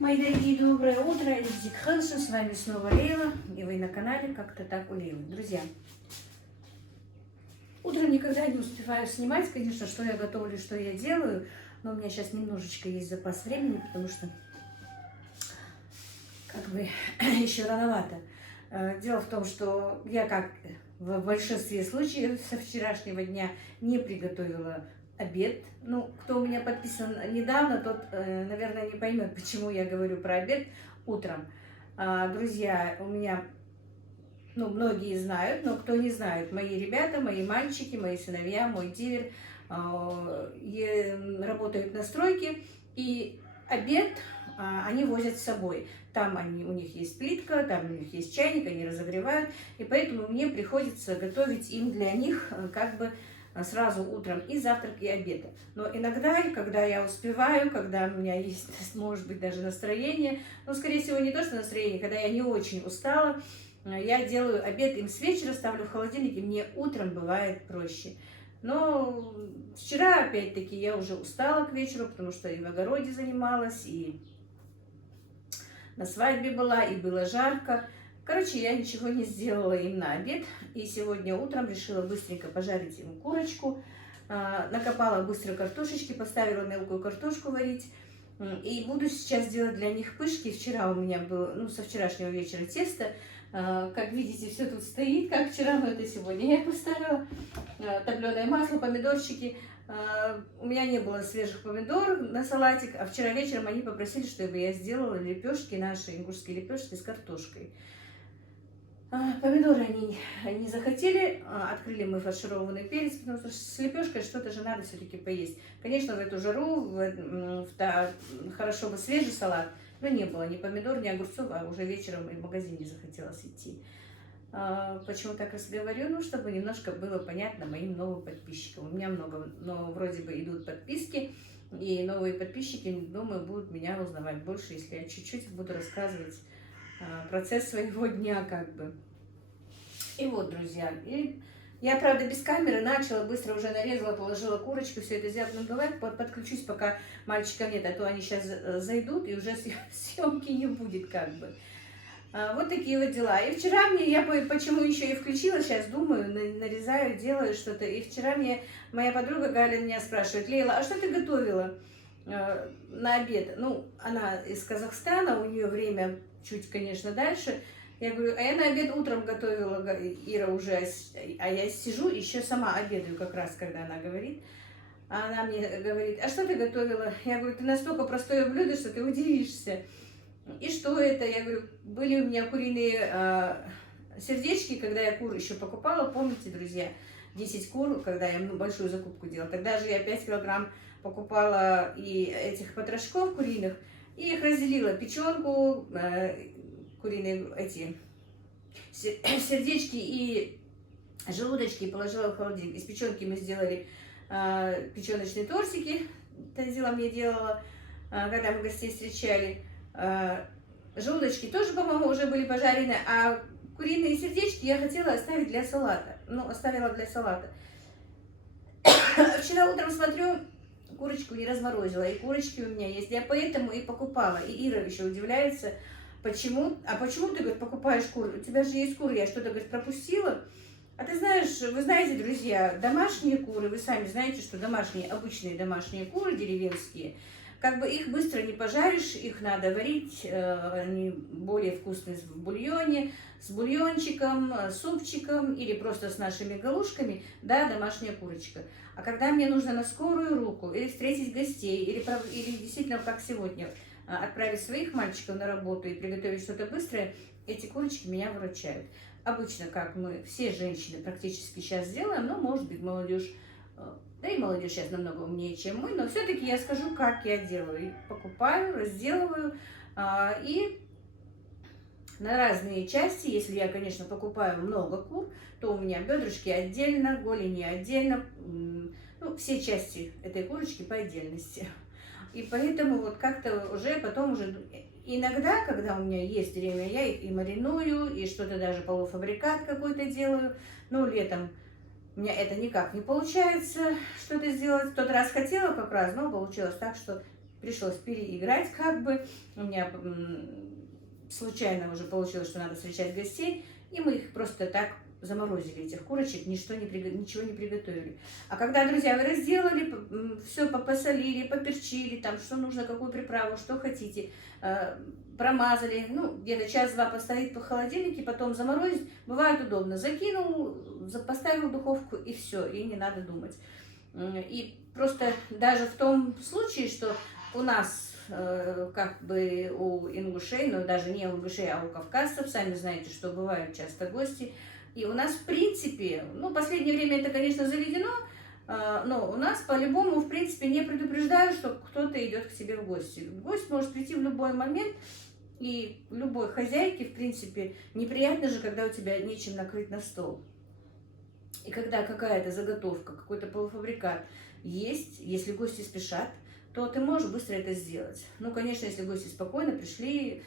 Мои дорогие, доброе утро, это Дик Хэнсон, с вами снова Лейла, и вы на канале «Как-то так у Лейлы». Друзья, утром никогда не успеваю снимать, конечно, что я готовлю, что я делаю, но у меня сейчас немножечко есть запас времени, потому что как бы еще рановато. Дело в том, что я, как в большинстве случаев, со вчерашнего дня не приготовила обед. Ну, кто у меня подписан недавно, тот, наверное, не поймет, почему я говорю про обед утром. Друзья, у меня, ну, многие знают, но кто не знает, мои ребята, мои мальчики, мои сыновья, мой дилер работают на стройке, и обед они возят с собой. Там у них есть плитка, там у них есть чайник, они разогревают, и поэтому мне приходится готовить им для них как бы сразу утром и завтрак, и обед. Но иногда, когда я успеваю, когда у меня есть, может быть, даже настроение, но, скорее всего, не то, что настроение, когда я не очень устала, я делаю обед им с вечера, ставлю в холодильник, и мне утром бывает проще. Но вчера, опять-таки, я уже устала к вечеру, потому что и в огороде занималась, и на свадьбе была, и было жарко. Короче, я ничего не сделала им на обед. И сегодня утром решила быстренько пожарить им курочку. Накопала быстро картошечки, поставила мелкую картошку варить. И буду сейчас делать для них пышки. Вчера у меня было, ну, со вчерашнего вечера тесто. Как видите, все тут стоит, как вчера, но это сегодня я поставила. Топленое масло, помидорчики. У меня не было свежих помидор на салатик, а вчера вечером они попросили, чтобы я сделала лепешки, наши ингушские лепешки с картошкой. Помидоры они не захотели, открыли мы фаршированный перец, потому что с лепешкой что-то же надо все-таки поесть. Конечно, в эту жару хорошо бы свежий салат, но не было ни помидор, ни огурцов, а уже вечером и в магазин не захотелось идти. Почему так разговариваю? Ну, чтобы немножко было понятно моим новым подписчикам. У меня много, но вроде бы идут подписки, и новые подписчики, думаю, будут меня узнавать больше, если я чуть-чуть буду рассказывать процесс своего дня, как бы. И вот, друзья, и я, правда, без камеры начала, быстро уже нарезала, положила курочку, все это сделала. Ну, давай подключусь, пока мальчиков нет, а то они сейчас зайдут, и уже съемки не будет, как бы. Вот такие вот дела. И вчера я почему еще и включила, сейчас думаю, нарезаю, делаю что-то. И вчера моя подруга Галя меня спрашивает: Лейла, а что ты готовила на обед? Ну, она из Казахстана, у нее время чуть, конечно, дальше. Я говорю, а я на обед утром готовила, Ира уже, а я сижу, еще сама обедаю как раз, когда она говорит. А она мне говорит, а что ты готовила? Я говорю, ты настолько простое блюдо, что ты удивишься. И что это? Я говорю, были у меня куриные сердечки, когда я кур еще покупала, помните, друзья, 10 кур, когда я большую закупку делала. Тогда же я 5 килограмм покупала и этих потрошков куриных, и их разделила, печенку, куриные эти сердечки и желудочки, и положила в холодильник. Из печенки мы сделали печеночные тортики, Танзила мне делала, когда мы гостей встречали. Желудочки тоже, по-моему, уже были пожарены, а куриные сердечки я хотела оставить для салата. Ну, оставила для салата. Вчера утром смотрю, курочку не разморозила, и курочки у меня есть. Я поэтому и покупала. И Ира еще удивляется, почему. А почему ты, говорит, покупаешь кур? У тебя же есть куры, я что-то, говорит, пропустила. А ты знаешь, вы знаете, друзья, домашние куры, вы сами знаете, что домашние, обычные домашние куры деревенские, как бы их быстро не пожаришь, их надо варить, они более вкусные в бульоне, с бульончиком, супчиком или просто с нашими галушками, да, домашняя курочка. А когда мне нужно на скорую руку или встретить гостей, или действительно, как сегодня, отправить своих мальчиков на работу и приготовить что-то быстрое, эти курочки меня выручают. Обычно, как мы, все женщины практически сейчас делаем, но, может быть, молодежь, да и молодежь сейчас намного умнее, чем мы, но все-таки я скажу, как я делаю. Покупаю, разделываю, и на разные части, если я, конечно, покупаю много кур, то у меня бедрышки отдельно, голени отдельно, ну, все части этой курочки по отдельности. И поэтому вот как-то уже потом уже иногда, когда у меня есть время, я их и мариную, и что-то даже полуфабрикат какой-то делаю. Ну, летом у меня это никак не получается что-то сделать. В тот раз хотела как раз, но получилось так, что пришлось переиграть как бы. У меня случайно уже получилось, что надо встречать гостей, и мы их просто так заморозили, этих курочек, ничего не приготовили. А когда, друзья, вы разделали, все посолили, поперчили, там, что нужно, какую приправу, что хотите, промазали, ну, где-то час-два поставить по холодильнике, потом заморозить, бывает удобно. Закинул, поставил в духовку, и все, и не надо думать. И просто даже в том случае, что у нас как бы у ингушей, но даже не у ингушей, а у кавказцев, сами знаете, что бывают часто гости. И у нас, в принципе, ну, в последнее время это, конечно, заведено, но у нас по-любому, в принципе, не предупреждают, что кто-то идет к тебе в гости. Гость может прийти в любой момент, и любой хозяйке, в принципе, неприятно же, когда у тебя нечем накрыть на стол. И когда какая-то заготовка, какой-то полуфабрикат есть, если гости спешат, то ты можешь быстро это сделать. Ну, конечно, если гости спокойно пришли,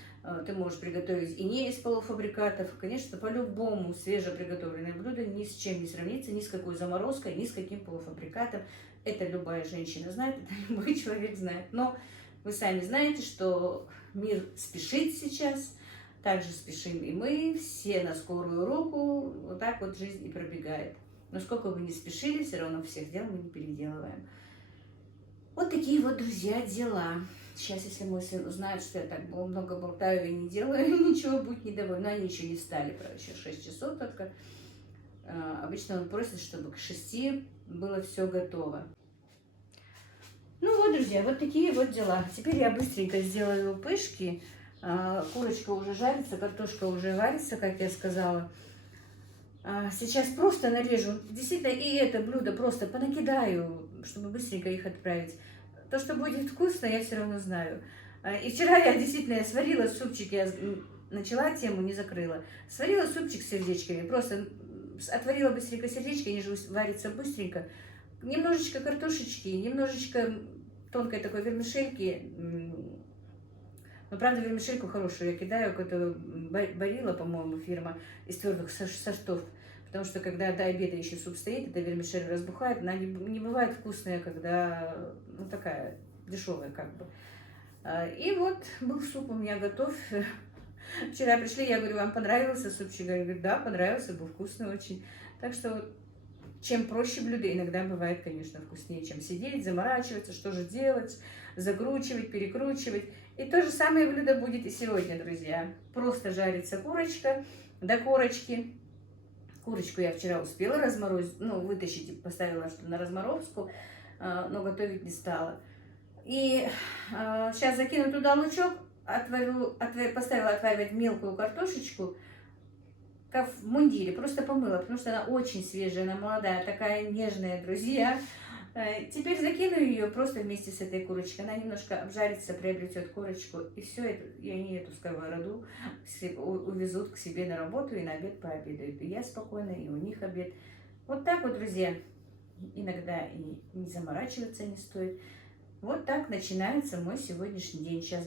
ты можешь приготовить и не из полуфабрикатов. Конечно, по-любому свежеприготовленное блюдо ни с чем не сравнится, ни с какой заморозкой, ни с каким полуфабрикатом. Это любая женщина знает, это любой человек знает. Но вы сами знаете, что мир спешит сейчас, также спешим и мы, все на скорую руку, вот так вот жизнь и пробегает. Но сколько бы ни спешили, все равно всех дел мы не переделываем. Вот такие вот, друзья, дела. Сейчас, если мой сын узнает, что я так много болтаю и не делаю ничего, будет недоволен. Но они еще не стали, правда, еще 6 часов только. Обычно он просит, чтобы к 6 было все готово. Ну вот, друзья, вот такие вот дела. Теперь я быстренько сделаю пышки. Курочка уже жарится, картошка уже варится, как я сказала. Сейчас просто нарежу. Действительно, и это блюдо просто понакидаю, чтобы быстренько их отправить. То, что будет вкусно, я все равно знаю. И вчера я действительно сварила супчик, я начала тему, не закрыла. Сварила супчик с сердечками, просто отварила быстренько сердечко, они же варятся быстренько. Немножечко картошечки, немножечко тонкой такой вермишельки. Но, правда, вермишельку хорошую я кидаю, какую-то Барилла, по-моему, фирма, из твердых сортов. Потому что, когда до обеда еще суп стоит, эта вермишель разбухает, она не бывает вкусная, когда, ну, такая дешевая как бы. И вот был суп у меня готов. Вчера пришли, я говорю, вам понравился супчик? Я говорю, да, понравился, был вкусный очень. Так что, чем проще блюдо, иногда бывает, конечно, вкуснее, чем сидеть, заморачиваться, что же делать, закручивать, перекручивать. И то же самое блюдо будет и сегодня, друзья. Просто жарится курочка до корочки. Курочку я вчера успела разморозить, ну, вытащить, поставила на разморозку, но готовить не стала. И сейчас закину туда лучок, поставила отваривать мелкую картошечку, как в мундире, просто помыла, потому что она очень свежая, она молодая, такая нежная, друзья. Теперь закину ее просто вместе с этой курочкой. Она немножко обжарится, приобретет корочку. И все это, и они эту сковороду увезут к себе на работу и на обед пообедают. И я спокойно, и у них обед. Вот так вот, друзья. Иногда и не заморачиваться не стоит. Вот так начинается мой сегодняшний день. Сейчас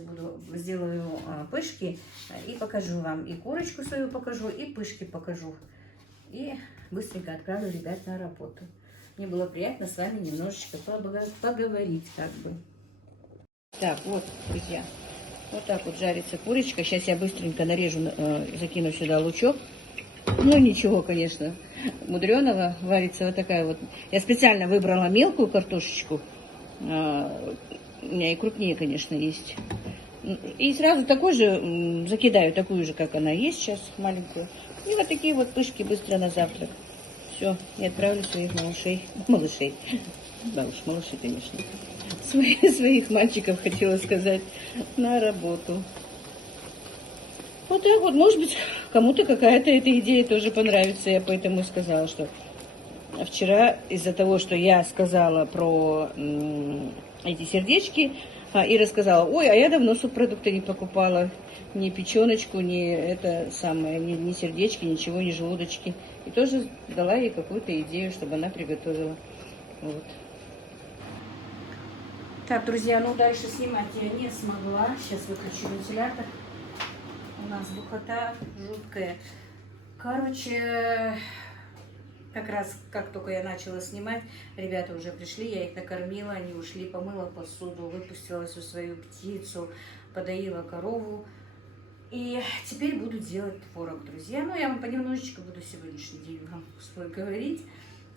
сделаю пышки и покажу вам. И курочку свою покажу, и пышки покажу. И быстренько отправлю ребят на работу. Мне было приятно с вами немножечко поговорить, как бы. Так, вот, друзья, вот так вот жарится курочка. Сейчас я быстренько нарежу, закину сюда лучок. Ну, ничего, конечно, мудреного. Варится вот такая вот. Я специально выбрала мелкую картошечку. У меня и крупнее, конечно, есть. И сразу такой же закидаю, такую же, как она есть сейчас, маленькую. И вот такие вот пышки быстро на завтрак. Все, я отправлю своих малышей, малышей, конечно, своих мальчиков, хотела сказать, на работу. Вот так вот, может быть, кому-то какая-то эта идея тоже понравится, я поэтому сказала, что вчера из-за того, что я сказала про эти сердечки и рассказала, ой, а я давно субпродукты не покупала, ни печеночку, ни это самое, ни сердечки, ничего, ни желудочки. И тоже дала ей какую-то идею, чтобы она приготовила. Вот. Так, друзья, ну дальше снимать я не смогла. Сейчас выключу вентилятор. У нас духота жуткая. Короче, Как раз, как только я начала снимать, ребята уже пришли, я их накормила, они ушли, помыла посуду, выпустила всю свою птицу, подоила корову. И теперь буду делать творог, друзья. Ну, я вам понемножечку буду сегодняшний день вам свой говорить.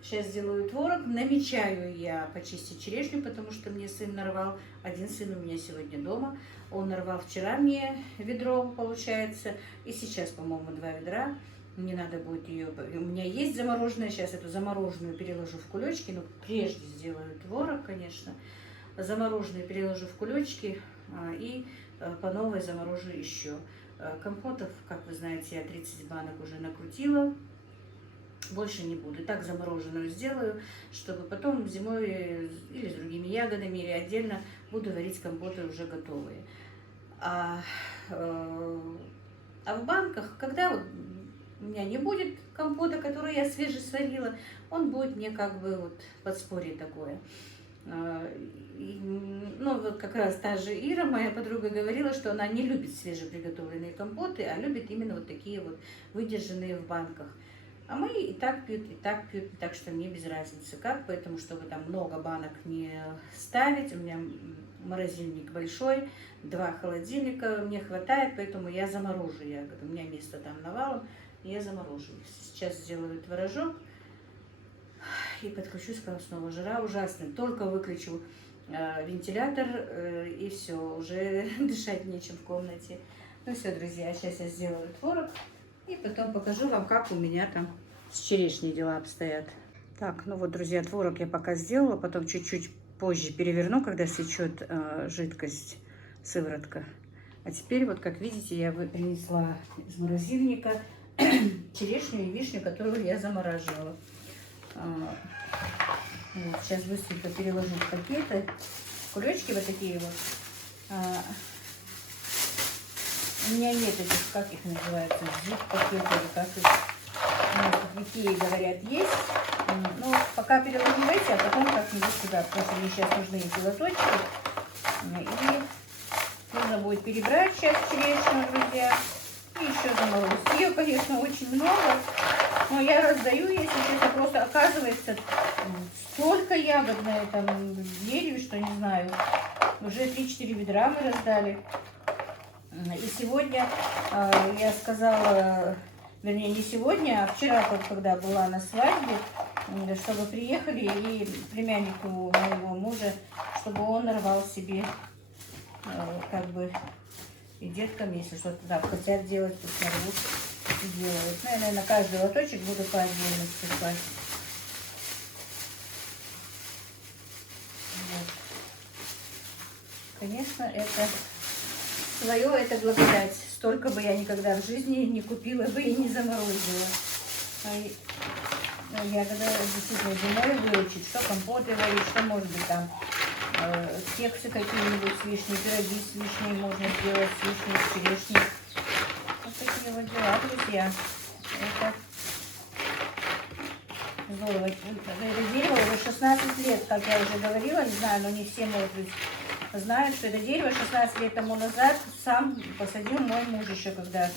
Сейчас сделаю творог. Намечаю я почистить черешню, потому что мне сын нарвал. Один сын у меня сегодня дома. Он нарвал вчера мне ведро, получается. И сейчас, по-моему, 2 ведра. Мне надо будет ее... У меня есть замороженная. Сейчас эту замороженную переложу в кулечки. Но прежде сделаю творог, конечно. Замороженную переложу в кулечки. И по новой заморожу еще. Компотов, как вы знаете, я 30 банок уже накрутила. Больше не буду. Так замороженную сделаю, чтобы потом зимой или с другими ягодами, или отдельно буду варить компоты уже готовые. А в банках, когда вот у меня не будет компота, который я свеже сварила, он будет мне как бы вот подспорье такое. Ну, вот как раз та же Ира, моя подруга, говорила, что она не любит свежеприготовленные компоты, а любит именно вот такие вот выдержанные в банках. А мы и так пьют, так что мне без разницы как, поэтому, чтобы там много банок не ставить, у меня морозильник большой, 2 холодильника мне хватает, поэтому я заморожу ягоды. У меня место там навалом, и я заморожу. Сейчас сделаю творожок и подключусь к вам снова. Жара ужасная, только выключу вентилятор, и все, уже дышать нечем в комнате. Ну все, друзья, сейчас я сделаю творог. И потом покажу вам, как у меня там с черешней дела обстоят. Так, ну вот, друзья, творог я пока сделала, потом чуть-чуть позже переверну, когда сечет жидкость, сыворотка. А теперь, вот как видите, я принесла из морозильника черешню и вишню, которую я замораживала. Вот, сейчас быстренько переложу в пакеты, в кулечки вот такие вот. У меня нет этих, как их называется, зип-пакеты или как их, в Икее, говорят, есть. Ну, пока переложу в эти, а потом как-нибудь сюда, потому что мне сейчас нужны эти лоточки. И нужно будет перебрать сейчас черешню, друзья, и еще заморозить. Ее, конечно, очень много, но я раздаю, если честно, просто оказывается столько ягод на этом дереве, что не знаю, уже 3-4 ведра мы раздали. И сегодня я сказала, вернее не сегодня, а вчера, когда была на свадьбе, чтобы приехали и племяннику моего мужа, чтобы он нарвал себе как бы и деткам, если что-то там хотят делать, пусть нарвут и делают. Ну, я, наверное, каждый лоточек буду по отдельности класть. Вот. Конечно, это... Свое это благодать. Столько бы я никогда в жизни не купила бы и не заморозила. Ягода действительно зимой выручить, что компоты варить, что может быть там кексы какие-нибудь с вишней, пироги с вишней можно сделать, с вишней, с черешней. Вот такие вот дела, друзья. Это здорово. Это дерево уже 16 лет, как я уже говорила, не знаю, но не все, может быть, знают, что это дерево 16 лет тому назад сам посадил мой муж еще, когда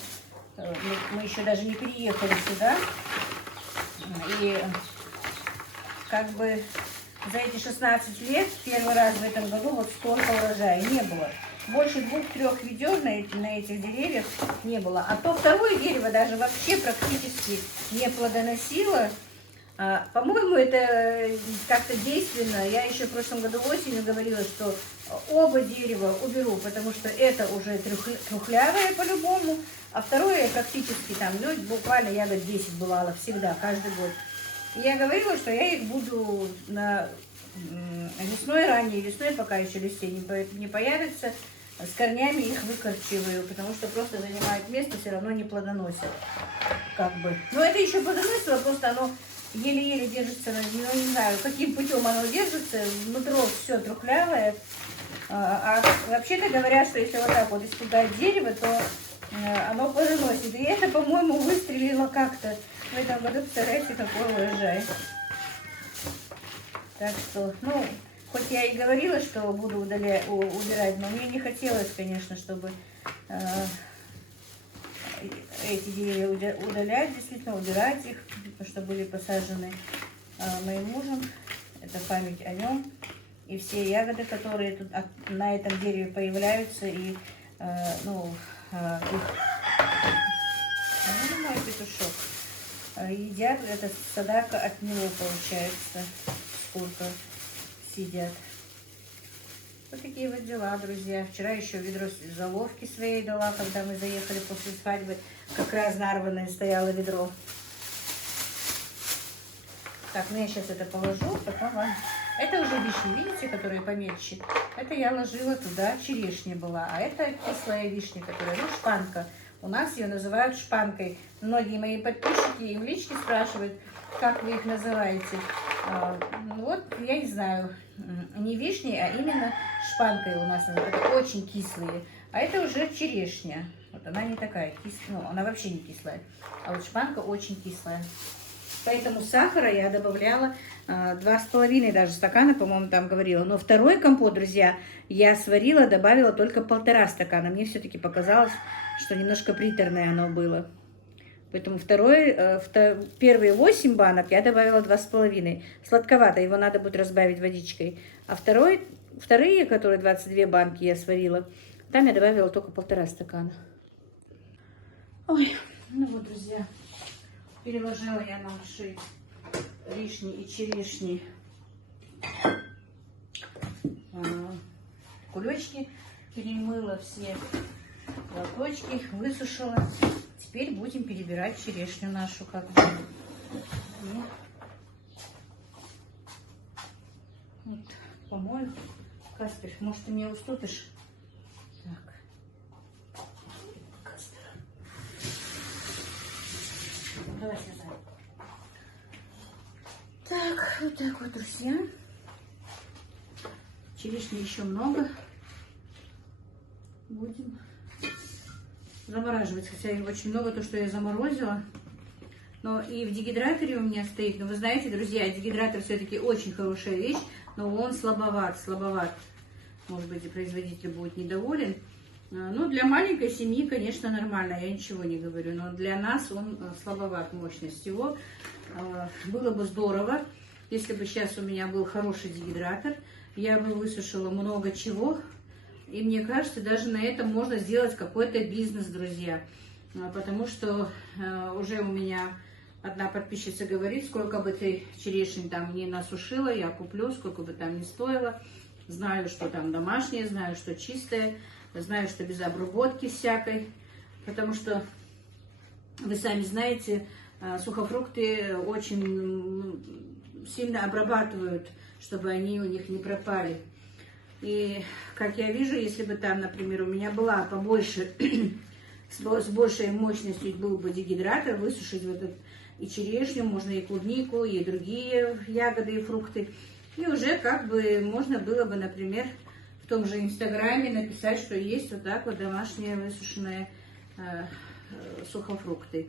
мы еще даже не переехали сюда. И как бы за эти 16 лет первый раз в этом году вот столько урожая не было. Больше 2-3 ведер на этих деревьях не было. А то второе дерево даже вообще практически не плодоносило. По-моему, это как-то действенно. Я еще в прошлом году осенью говорила, что оба дерева уберу, потому что это уже трухлявое по-любому, а второе практически там, ну, буквально ягод 10 бывало всегда, каждый год. И я говорила, что я их буду на весной, ранней весной, пока еще листья не появятся, с корнями их выкорчиваю, потому что просто занимают место, все равно не плодоносят. Как бы. Но это еще плодоносило, просто оно еле-еле держится, ну, не знаю, каким путем оно держится, внутри все трухлявое. А вообще-то говорят, что если вот так вот испугать дерево, то оно плодоносит. И это, по-моему, выстрелило как-то в этом году. Представляете, какой урожай. Так что, ну, хоть я и говорила, что буду убирать, но мне не хотелось, конечно, чтобы эти деревья удалять, действительно убирать их, потому что были посажены моим мужем. Это память о нем. И все ягоды, которые тут на этом дереве появляются, и ну, их, мой петушок, едят, это садака от него получается, сколько сидят. Вот такие вот дела, друзья. Вчера еще ведро заловки своей дала, когда мы заехали после свадьбы. Как раз нарванное стояло ведро. Так, ну я сейчас это положу, потом вам... Это уже вишни, видите, которые помельче. Это я ложила туда, черешня была. А это кислая вишня, которая, ну, шпанка. У нас ее называют шпанкой. Многие мои подписчики и в личке спрашивают, как вы их называете. Вот, я не знаю, не вишней, а именно шпанкой у нас. Это очень кислые. А это уже черешня. Вот она не такая кислая, ну, она вообще не кислая. А вот шпанка очень кислая. Поэтому сахара я добавляла 2,5 даже стакана, по-моему, там говорила. Но второй компот, друзья, я сварила, добавила только 1,5 стакана. Мне все-таки показалось, что немножко приторное оно было. Поэтому первые 8 банок я добавила 2,5. Сладковато, его надо будет разбавить водичкой. А вторые, которые 22 банки я сварила, там я добавила только 1,5 стакана. Ой, ну вот, друзья. Переложила я на наши вишни и черешни кулечки, перемыла все лоточки, высушила. Теперь будем перебирать черешню нашу, как бы. Вот, помою. Каспер, может, ты мне уступишь? Так. Давай назад. Так, вот так вот, друзья. Черешни еще много. Будем замораживать. Хотя их очень много, то, что я заморозила. Но и в дегидраторе у меня стоит. Но вы знаете, друзья, дегидратор все-таки очень хорошая вещь, но он слабоват. Может быть, и производитель будет недоволен. Ну, для маленькой семьи, конечно, нормально, я ничего не говорю. Но для нас он слабоват, мощность его. Было бы здорово, если бы сейчас у меня был хороший дегидратор. Я бы высушила много чего. И мне кажется, даже на этом можно сделать какой-то бизнес, друзья. Потому что уже у меня одна подписчица говорит, сколько бы ты черешень там не насушила, я куплю, сколько бы там ни стоило. Знаю, что там домашнее, знаю, что чистое, знаю, что без обработки всякой. Потому что, вы сами знаете, сухофрукты очень сильно обрабатывают, чтобы они у них не пропали. И, как я вижу, если бы там, например, у меня была побольше, с большей мощностью был бы дегидратор, высушить вот этот и черешню, можно и клубнику, и другие ягоды и фрукты. И уже как бы можно было бы, например, в том же Инстаграме написать, что есть вот так вот домашние высушенные сухофрукты.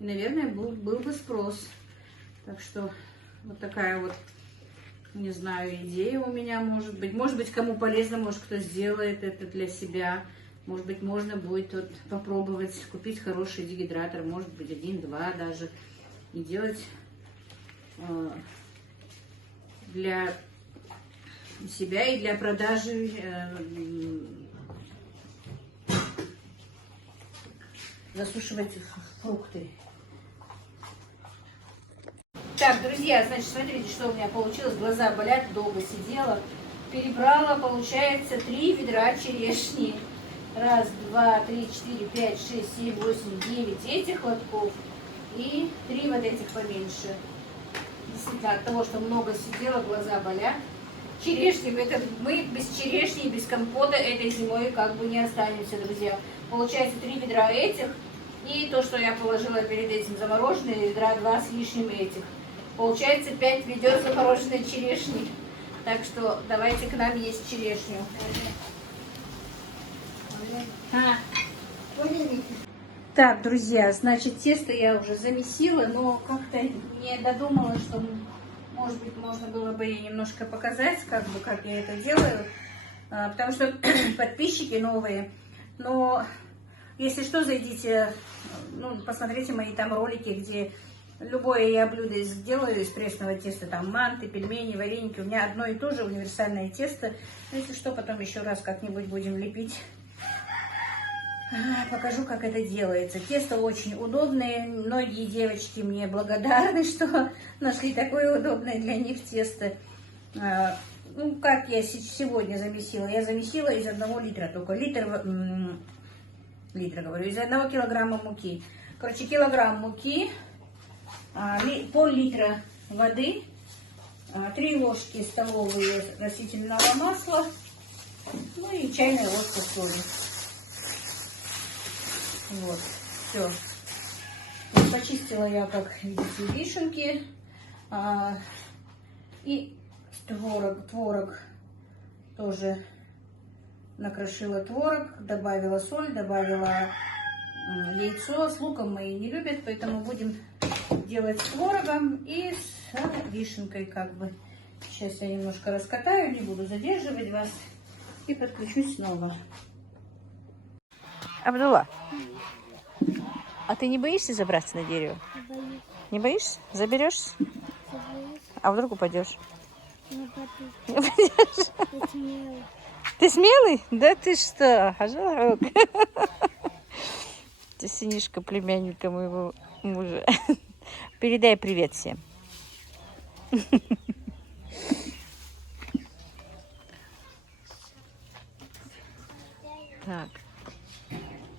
И, наверное, был бы спрос. Так что вот такая вот, не знаю, идея у меня может быть. Может быть, кому полезно, может, кто сделает это для себя. Может быть, можно будет вот попробовать купить хороший дегидратор, может быть, 1-2 даже. И делать для себя и для продажи засушивать фрукты. Так, друзья, значит, смотрите, что у меня получилось. Глаза болят, долго сидела. Перебрала, получается, 3 ведра черешни. 1, 2, 3, 4, 5, 6, 7, 8, 9 этих лотков. И 3 вот этих поменьше. Действительно, от того, что много сидела, глаза болят. Черешни, мы без черешни, без компота этой зимой как бы не останемся, друзья. Получается 3 ведра этих. И то, что я положила перед этим замороженные, ведра 2 с лишним этих. Получается 5 ведер замороженной черешни. Так что давайте к нам есть черешню. Так, друзья, значит, тесто я уже замесила, но как-то не додумала, что, может быть, можно было бы и немножко показать, как я это делаю. Потому что подписчики новые, но Если что, зайдите, ну, посмотрите мои там ролики, где любое я блюдо сделаю из пресного теста, там манты, пельмени, вареники. У меня одно и то же универсальное тесто. Если что, потом еще раз как-нибудь будем лепить. Покажу, как это делается. Тесто очень удобное. Многие девочки мне благодарны, что нашли такое удобное для них тесто. Ну, как я сегодня замесила? Я замесила из 1 литра только. Из 1 килограмма муки. Короче, килограмм муки, пол-литра воды, 3 ложки столовые растительного масла, ну и чайная ложка соли. Вот, все. Почистила я, как видите, вишенки. И творог тоже накрошила творог, добавила соль, добавила яйцо. С луком мои не любят, поэтому будем делать с творогом и с вишенкой как бы. Сейчас я немножко раскатаю, не буду задерживать вас и подключусь снова. Абдулла, а ты не боишься забраться на дерево? Не боюсь. Не боишься? Заберешься? Боюсь. А вдруг упадешь? Не боюсь. Не упадешь? Я смелый. Ты смелый? Да ты что? Хажарок. Ты сынишка племянника моего мужа. Передай привет всем. Так.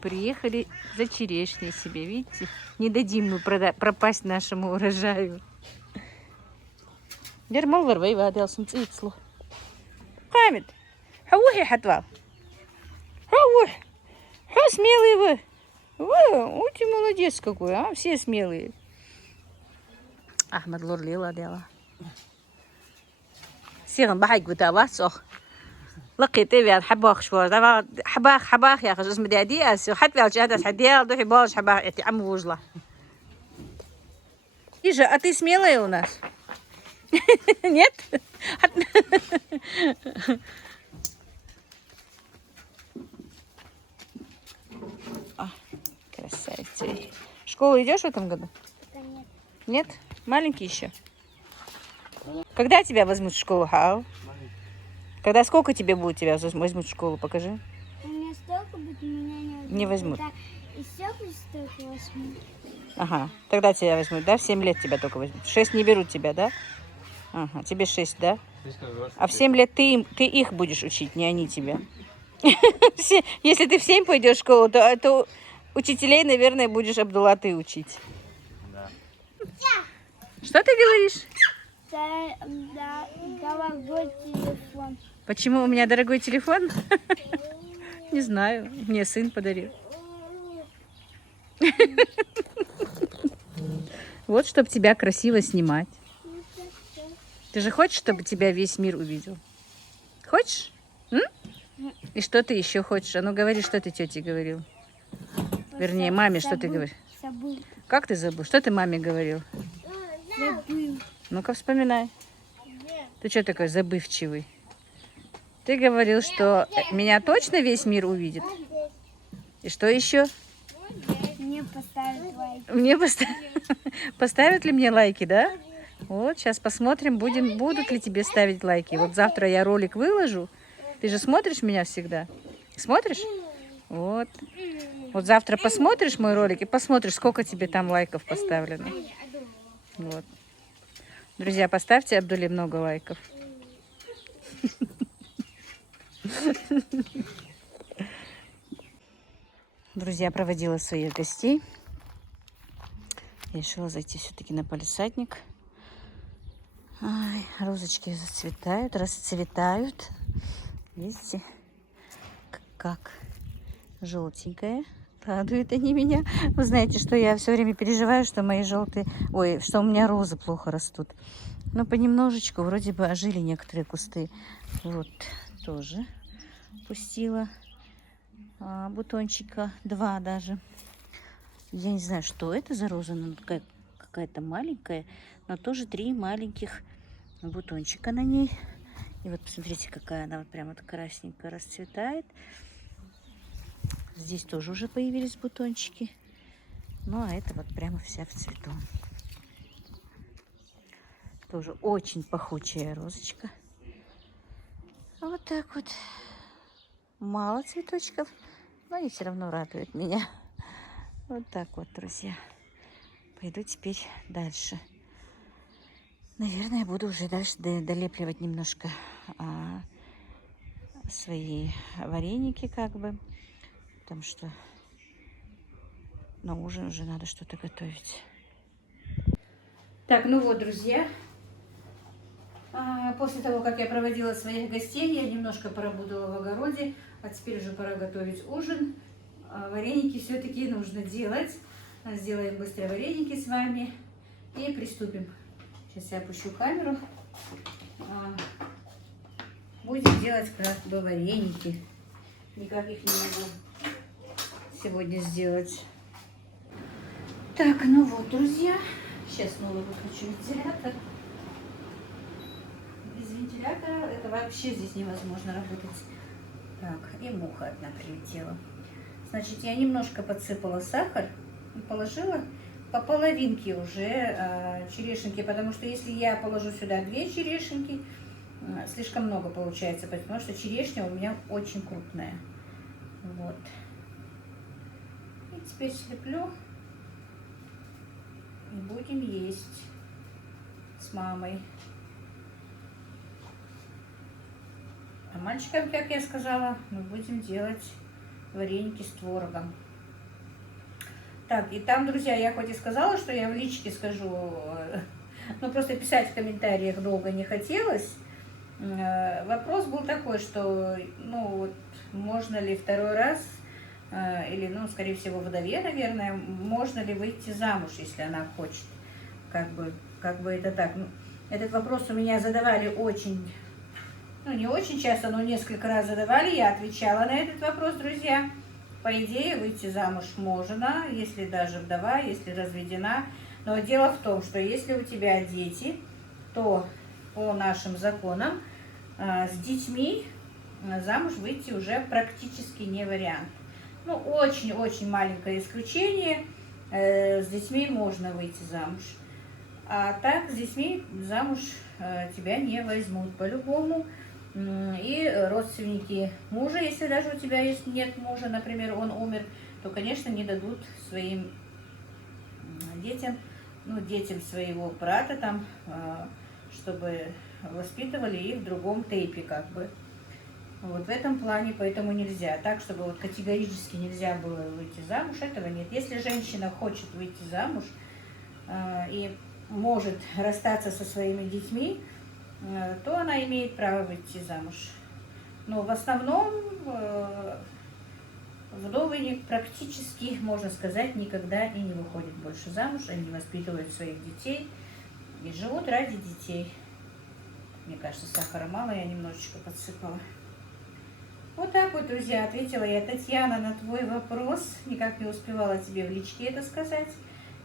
Приехали за черешней себе, видите? Не дадим мы пропасть нашему урожаю. Дермалвар вейвадел сумцицлу. Камит. Хаухи хатвал. Хаух. Ха, смелые вы. Вы, ты молодец какой, а? Все смелые. Ахмад лурлила дела. Сиган бахайк бутавасох. لقيتي بيان حباخ شوار دابا حباخ يا اخي جوج مدادي اسو حتى بيان جات حديا دوحي باج حباخ يا عم وجله Ижа, а ты смелая у нас? Нет? Красавица. В школу идешь в этом году? Нет. Нет? Маленький еще? Когда тебя возьмут в школу, Хау? Когда сколько тебе будет, тебя возьмут в школу, покажи. У меня столько будет, меня Не возьмут. И все будет столько возьмут. Ага, тогда тебя возьмут, да? В 7 лет тебя только возьмут. В 6 не берут тебя, да? Ага, тебе 6, да? А в 7 лет ты их будешь учить, не они тебя. Если ты в 7 пойдешь в школу, то учителей, наверное, будешь Абдулла ты учить. Да. Что ты говоришь? Да, дорогой телефон. Почему у меня дорогой телефон? Не знаю, мне сын подарил. Вот, чтобы тебя красиво снимать. Ты же хочешь, чтобы тебя весь мир увидел? Хочешь? М? И что ты еще хочешь? А ну говори, что ты тете говорил. Вернее, маме, что ты говоришь? Забыл. Как ты забыл? Что ты маме говорил? Забыл. Ну-ка вспоминай. Ты что такой забывчивый? Ты говорил, что меня точно весь мир увидит. И что еще? Мне поставить лайк. Мне поставят ли мне лайки, да? Вот, сейчас посмотрим, будут ли тебе ставить лайки. Вот завтра я ролик выложу. Ты же смотришь меня всегда? Смотришь? Вот. Вот завтра посмотришь мой ролик и посмотришь, сколько тебе там лайков поставлено. Вот. Друзья, поставьте Абдулле много лайков. Друзья, проводила своих гостей. Решила зайти все-таки на палисадник. Ай, розочки зацветают, расцветают. Видите, как желтенькая. Радуют они меня. Вы знаете, что я все время переживаю, что мои желтые... Ой, что у меня розы плохо растут. Но понемножечку вроде бы ожили некоторые кусты. Вот, тоже пустила бутончика 2 даже. Я не знаю, что это за роза, но какая-то маленькая, но тоже 3 маленьких бутончика на ней. И вот посмотрите, какая она вот прямо вот красненькая расцветает. Здесь тоже уже появились бутончики. Ну, а это вот прямо вся в цвету. Тоже очень пахучая розочка. Вот так вот. Мало цветочков, но они все равно радуют меня. Вот так вот, друзья. Пойду теперь дальше. Наверное, я буду уже дальше долепливать немножко свои вареники, как бы. Потому что на ужин уже надо что-то готовить. Так, ну вот, друзья. После того, как я проводила своих гостей, я немножко поработала в огороде. А теперь уже пора готовить ужин. Вареники все-таки нужно делать. Сделаем быстро вареники с вами и приступим. Сейчас я опущу камеру. Будем делать как бы вареники. Никак их не могу сегодня сделать. Так, ну вот, друзья. Сейчас снова выключу вентилятор. Без вентилятора это вообще здесь невозможно работать. Так, и муха одна прилетела. Значит, я немножко подсыпала сахар и положила по половинке уже черешенки, потому что если я положу сюда 2 черешенки, слишком много получается, потому что черешня у меня очень крупная. Вот. И теперь слеплю и будем есть с мамой. А мальчикам, как я сказала, мы будем делать вареники с творогом. Так, и там, друзья, я хоть и сказала, что я в личке скажу, но просто писать в комментариях долго не хотелось. Вопрос был такой, что, ну, вот, можно ли второй раз, или, ну, скорее всего, вдове, наверное, можно ли выйти замуж, если она хочет. Как бы это так. Ну, этот вопрос у меня задавали очень, ну, не очень часто, но несколько раз задавали. Я отвечала на этот вопрос, друзья. По идее, выйти замуж можно, если даже вдова, если разведена. Но дело в том, что если у тебя дети, то по нашим законам с детьми замуж выйти уже практически не вариант. Ну, очень-очень маленькое исключение. С детьми можно выйти замуж. А так, с детьми замуж тебя не возьмут по-любому. И родственники мужа, если даже у тебя нет мужа, например, он умер, то, конечно, не дадут своим детям, ну, детям своего брата там, чтобы воспитывали их в другом тейпе, как бы. Вот в этом плане, поэтому нельзя. Так, чтобы вот категорически нельзя было выйти замуж, этого нет. Если женщина хочет выйти замуж и может расстаться со своими детьми, то она имеет право выйти замуж. Но в основном вдовы практически, можно сказать, никогда и не выходят больше замуж. Они воспитывают своих детей и живут ради детей. Мне кажется, сахара мало, я немножечко подсыпала. Вот так вот, друзья, ответила я, Татьяна, на твой вопрос. Никак не успевала тебе в личке это сказать.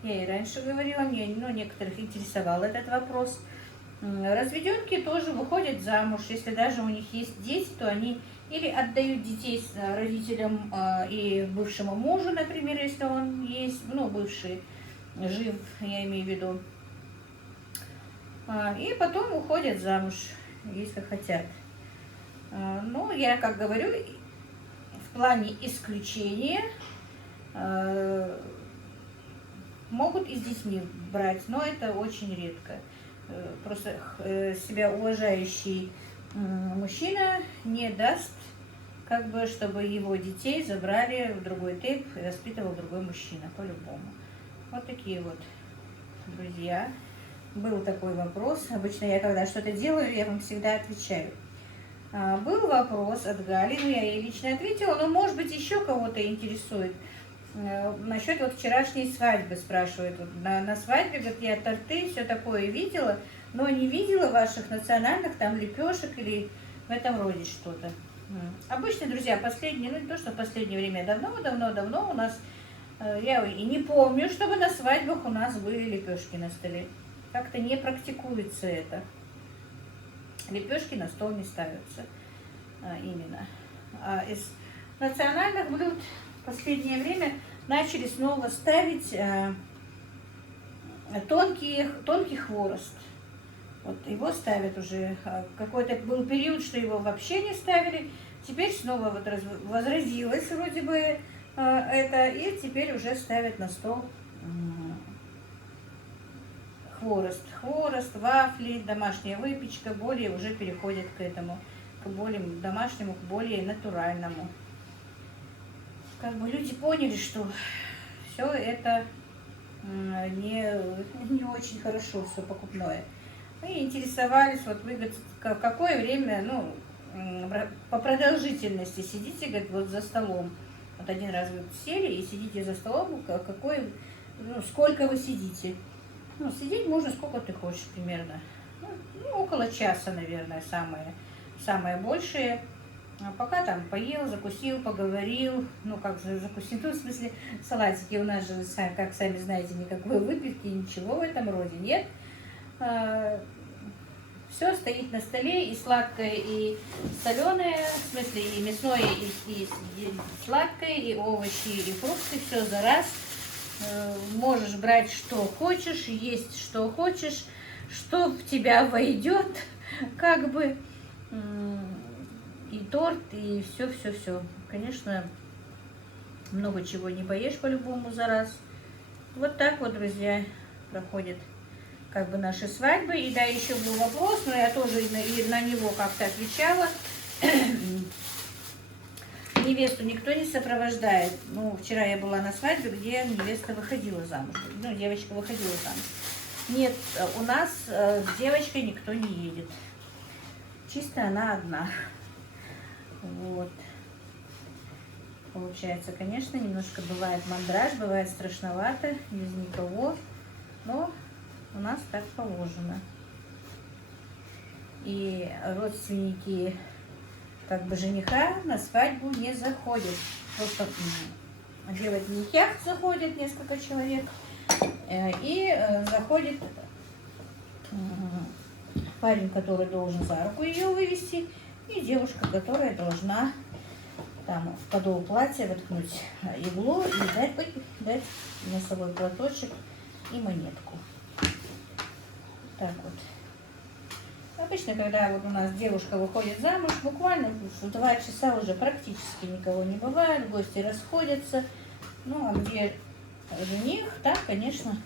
Я и раньше говорила, мне, ну, некоторых интересовал этот вопрос. Разведенки тоже выходят замуж. Если даже у них есть дети, то они или отдают детей родителям и бывшему мужу, например, если он есть, ну, бывший, жив, я имею в виду. И потом уходят замуж, если хотят. Ну, я, как говорю, в плане исключения могут и с детьми брать, но это очень редко. Просто себя уважающий мужчина не даст, как бы, чтобы его детей забрали в другой тейп и воспитывал другой мужчина, по-любому. Вот такие вот, друзья. Был такой вопрос. Обычно я, когда что-то делаю, я вам всегда отвечаю. Был вопрос от Гали, ну, я ей лично ответила, но, может быть, еще кого-то интересует. Насчет вот вчерашней свадьбы спрашивают. Вот на свадьбе, говорит, я торты, все такое видела, но не видела ваших национальных там лепешек или в этом роде что-то. Обычно, друзья, последние, ну не то, что в последнее время, давно у нас, я и не помню, чтобы на свадьбах у нас были лепешки на столе. Как-то не практикуется это. Лепешки на стол не ставятся именно. Из национальных блюд в последнее время начали снова ставить тонкий хворост. Вот его ставят уже. Какой-то был период, что его вообще не ставили. Теперь снова вот возразилось вроде бы это. И теперь уже ставят на стол хворост. Хворост, вафли, домашняя выпечка. Более уже переходят к этому. К более домашнему, к более натуральному. Как бы люди поняли, что все это не очень хорошо, все покупное. Мы интересовались, вот вы, говорит, какое время, ну, по продолжительности сидите, говорит, вот за столом. Вот один раз вы сели и сидите за столом, сколько вы сидите. Ну, сидеть можно сколько ты хочешь примерно. Ну, около часа, наверное, самое большее. А пока там поел, закусил, поговорил, ну как закусил, ну, в смысле салатики у нас же, как сами знаете, никакой выпивки, ничего в этом роде нет. Все стоит на столе, и сладкое, и соленое, в смысле и мясное, и сладкое, и овощи, и фрукты, все за раз. Можешь брать что хочешь, есть что хочешь, что в тебя войдет, как бы. И торт, и все. Конечно, много чего не поешь по-любому за раз. Вот так вот, друзья, проходят как бы наши свадьбы. И да, еще был вопрос, но я тоже на него как-то отвечала. Невесту никто не сопровождает. Ну, вчера я была на свадьбе, где невеста выходила замуж. Ну, девочка выходила замуж. Нет, у нас с девочкой никто не едет. Чисто она одна. Вот. Получается, конечно, немножко бывает мандраж, бывает страшновато, без никого, но у нас так положено. И родственники как бы жениха на свадьбу не заходят. Просто делать нихях заходит несколько человек, и заходит парень, который должен за руку ее вывести, и девушка, которая должна там в подол платья воткнуть иглу и дать носовой платочек и монетку. Так вот. Обычно, когда вот у нас девушка выходит замуж, буквально в 2 часа уже практически никого не бывает, гости расходятся. Ну, а где жених, там, конечно,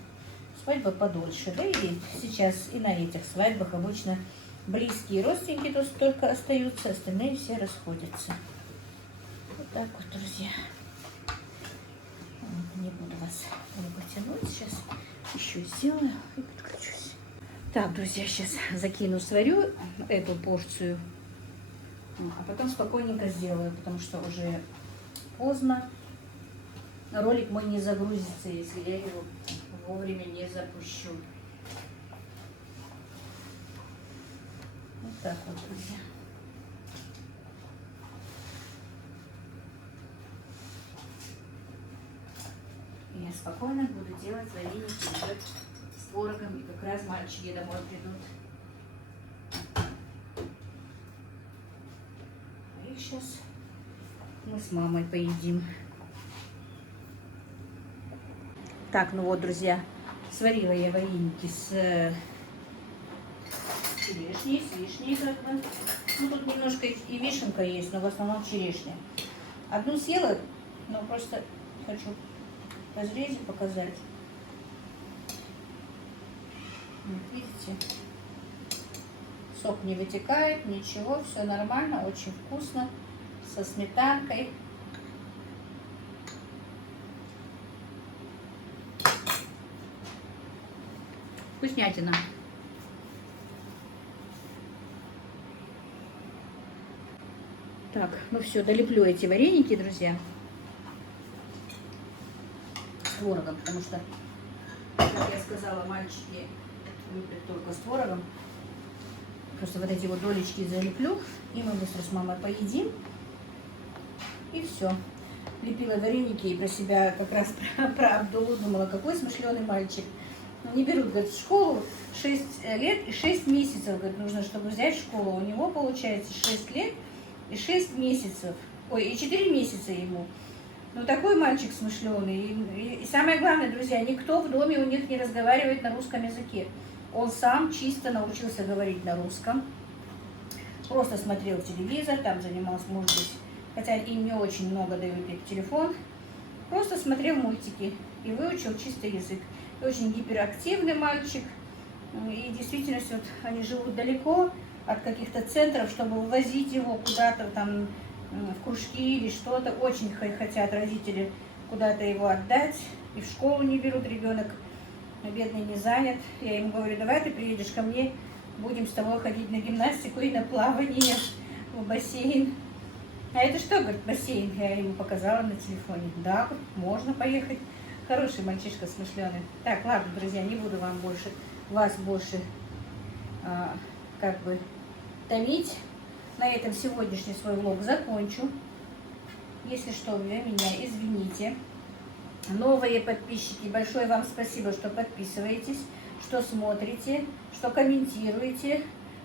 свадьба подольше. Да и сейчас и на этих свадьбах обычно близкие родственники только остаются, остальные все расходятся. Вот так вот, друзья. Не буду вас потянуть. Сейчас еще сделаю и подключусь. Так, друзья, сейчас закину, сварю эту порцию, а потом спокойненько сделаю, потому что уже поздно. Ролик мой не загрузится, если я его вовремя не запущу. Вот так вот, друзья. И я спокойно буду делать вареники уже с творогом, и как раз мальчики домой придут. А их сейчас мы с мамой поедим. Так, ну вот, друзья, сварила я вареники с черешней, с вишней как бы. Ну, тут немножко и вишенка есть, но в основном черешня. Одну съела, но просто хочу в разрезе показать. Вот, видите? Сок не вытекает, ничего, все нормально, очень вкусно, со сметанкой. Вкуснятина. Так, ну все, долеплю эти вареники, друзья, с творогом, потому что, как я сказала, мальчики любят только с творогом. Просто вот эти вот долечки залеплю, и мы быстро с мамой поедим, и все. Лепила вареники и про себя как раз про Абдулу думала, какой смышленый мальчик. Не берут, говорит, в школу 6 лет и 6 месяцев, говорит, нужно, чтобы взять школу. У него получается 6 лет и 6 месяцев, ой, и 4 месяца ему. Ну, такой мальчик смышленый. И самое главное, друзья, никто в доме у них не разговаривает на русском языке. Он сам чисто научился говорить на русском. Просто смотрел телевизор, там занимался, может быть, хотя им не очень много дают этот телефон. Просто смотрел мультики и выучил чистый язык. И очень гиперактивный мальчик. И в действительности вот они живут далеко от каких-то центров, чтобы увозить его куда-то там в кружки или что-то. Очень хотят родители куда-то его отдать. И в школу не берут, ребенок бедный не занят. Я ему говорю, давай ты приедешь ко мне, будем с тобой ходить на гимнастику и на плавание, в бассейн. А это что, говорит, бассейн? Я ему показала на телефоне. Да, можно поехать. Хороший мальчишка, смышленый. Так, ладно, друзья, не буду вас больше как бы томить. На этом сегодняшний свой влог закончу. Если что, вы меня извините. Новые подписчики, большое вам спасибо, что подписываетесь, что смотрите, что комментируете.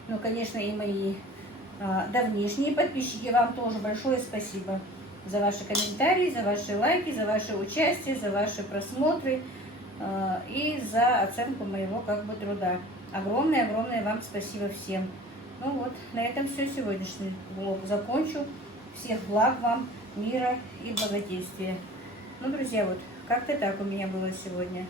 Ну, конечно, и мои давнишние подписчики, вам тоже большое спасибо за ваши комментарии, за ваши лайки, за ваше участие, за ваши просмотры и за оценку моего как бы труда. Огромное вам спасибо всем. Ну вот, на этом все, сегодняшний влог закончу. Всех благ вам, мира и благодействия. Ну, друзья, вот как-то так у меня было сегодня.